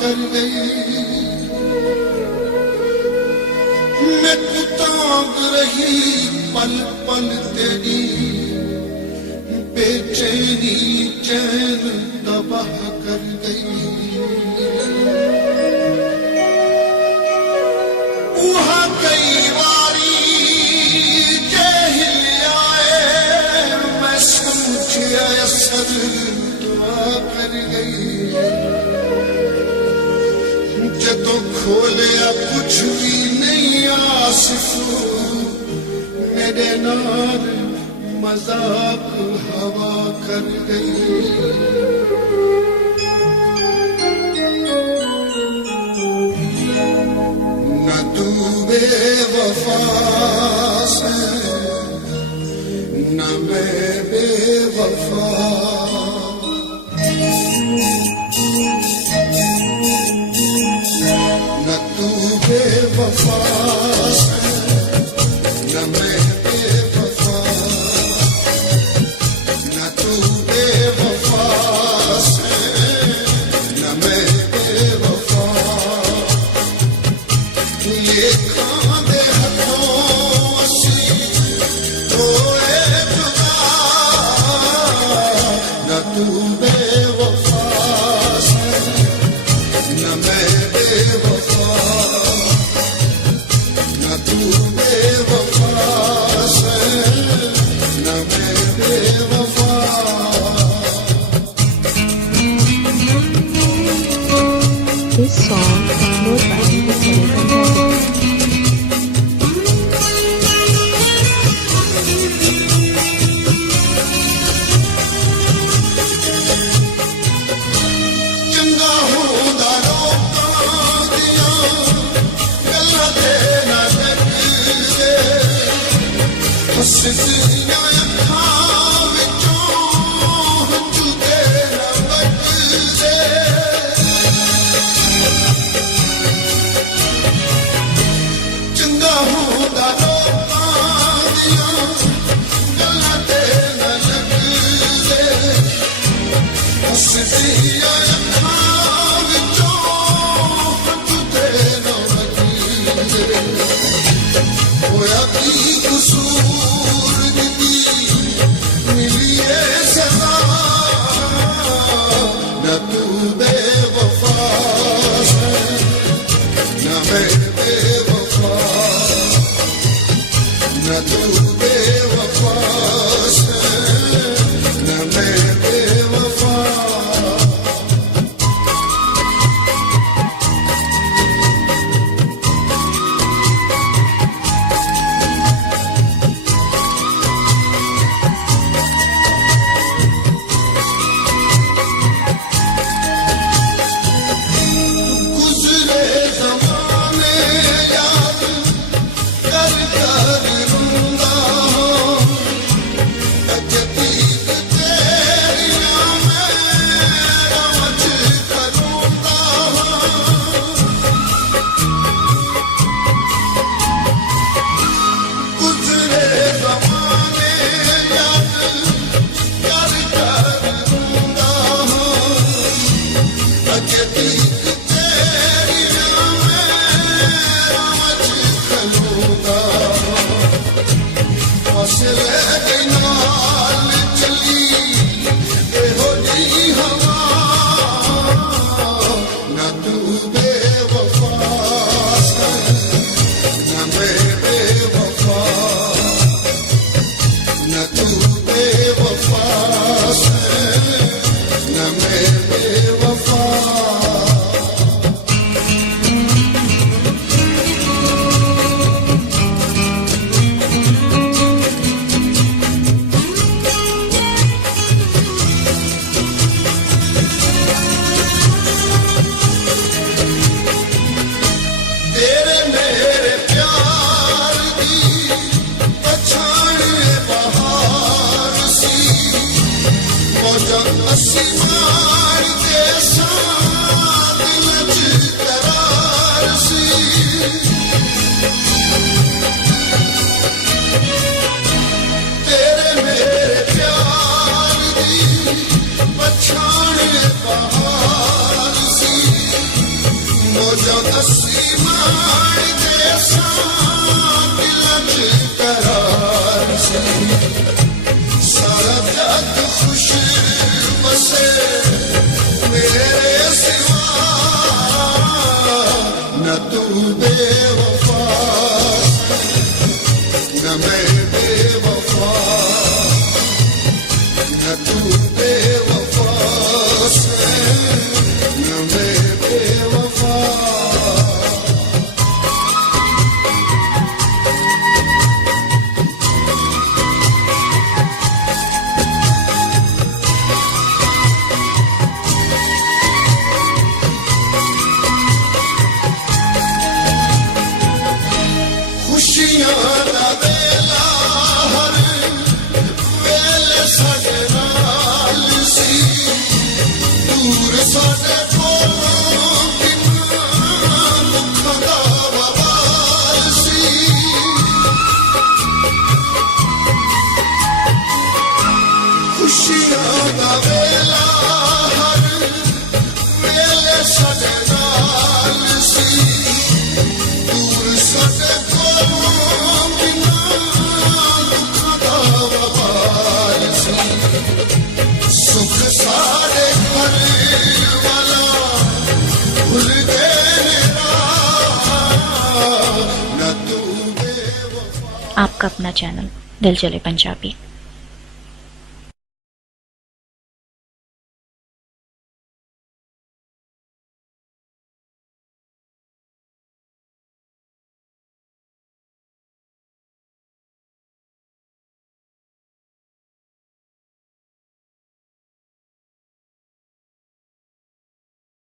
कर गई। मैं तांग रही पल पल तेरी बेचैनी चैन तबाह कर गई। वहाँ कई बारी जहिल आए मैं समझिया असर दुआ कर गई। जदों खोलिया कुछ भी नहीं आसिफू मेरे नाल मजाक हवा कर गई। न तू बेवफा से न मैं बेवफा। न तू बेवफा से न मैं बेवफा। न तू बेवफा से न मैं बेवफा। ये खांदे हथों असी होए जुदा। न तू बेवफा से न मैं बेवफा। न तू बेवफा से न मैं बेवफा। This song uploaded by the Silicon Valley. चंगा होंदा लोकां दियां गल्लां ते ना डरदे। हसदियां अखां विचों हंझू ते ना वगदे। चंगा होंदा लोकां दियां गल्लां ते ना डरदे। हसदियां अखां विचों हंझू ते ना वगदे। होया की कसूर दी मिलिए सजा। न तू बेवफा से न मैं बेवफा। न तू बेवफा से न मैं बेवफा। गुजरे ज़माने याद कर कर रूंदा हूँ। तजदीद तेरियां मैं रमज करूंगा हूँ। गुजरे ज़माने याद कर कर रूंदा हूँ। तजदीद तेरियां मैं रमज करूंगा। फसले दे नाल चली एहो जी हवा। न तू बेवफा से न मैं बेवफा। न तू बेवफा से न मैं बेवफा। करार सी सारा जग खुश बसे मेरे सिवा न तू बेवफा न मैं बेवफा न तू बेवफा से न मैं बेवफा खुशियां दा वेला हर वेले साडे नाल सी दूर साडे कोलों कितना दुख दा वबाल सी खुशियां दा वेला हर वेले साडे नाल सी दूर साडे सुख सारे घर वाला भूल गए न तू बेवफा। आपका अपना चैनल दिल चले पंजाबी।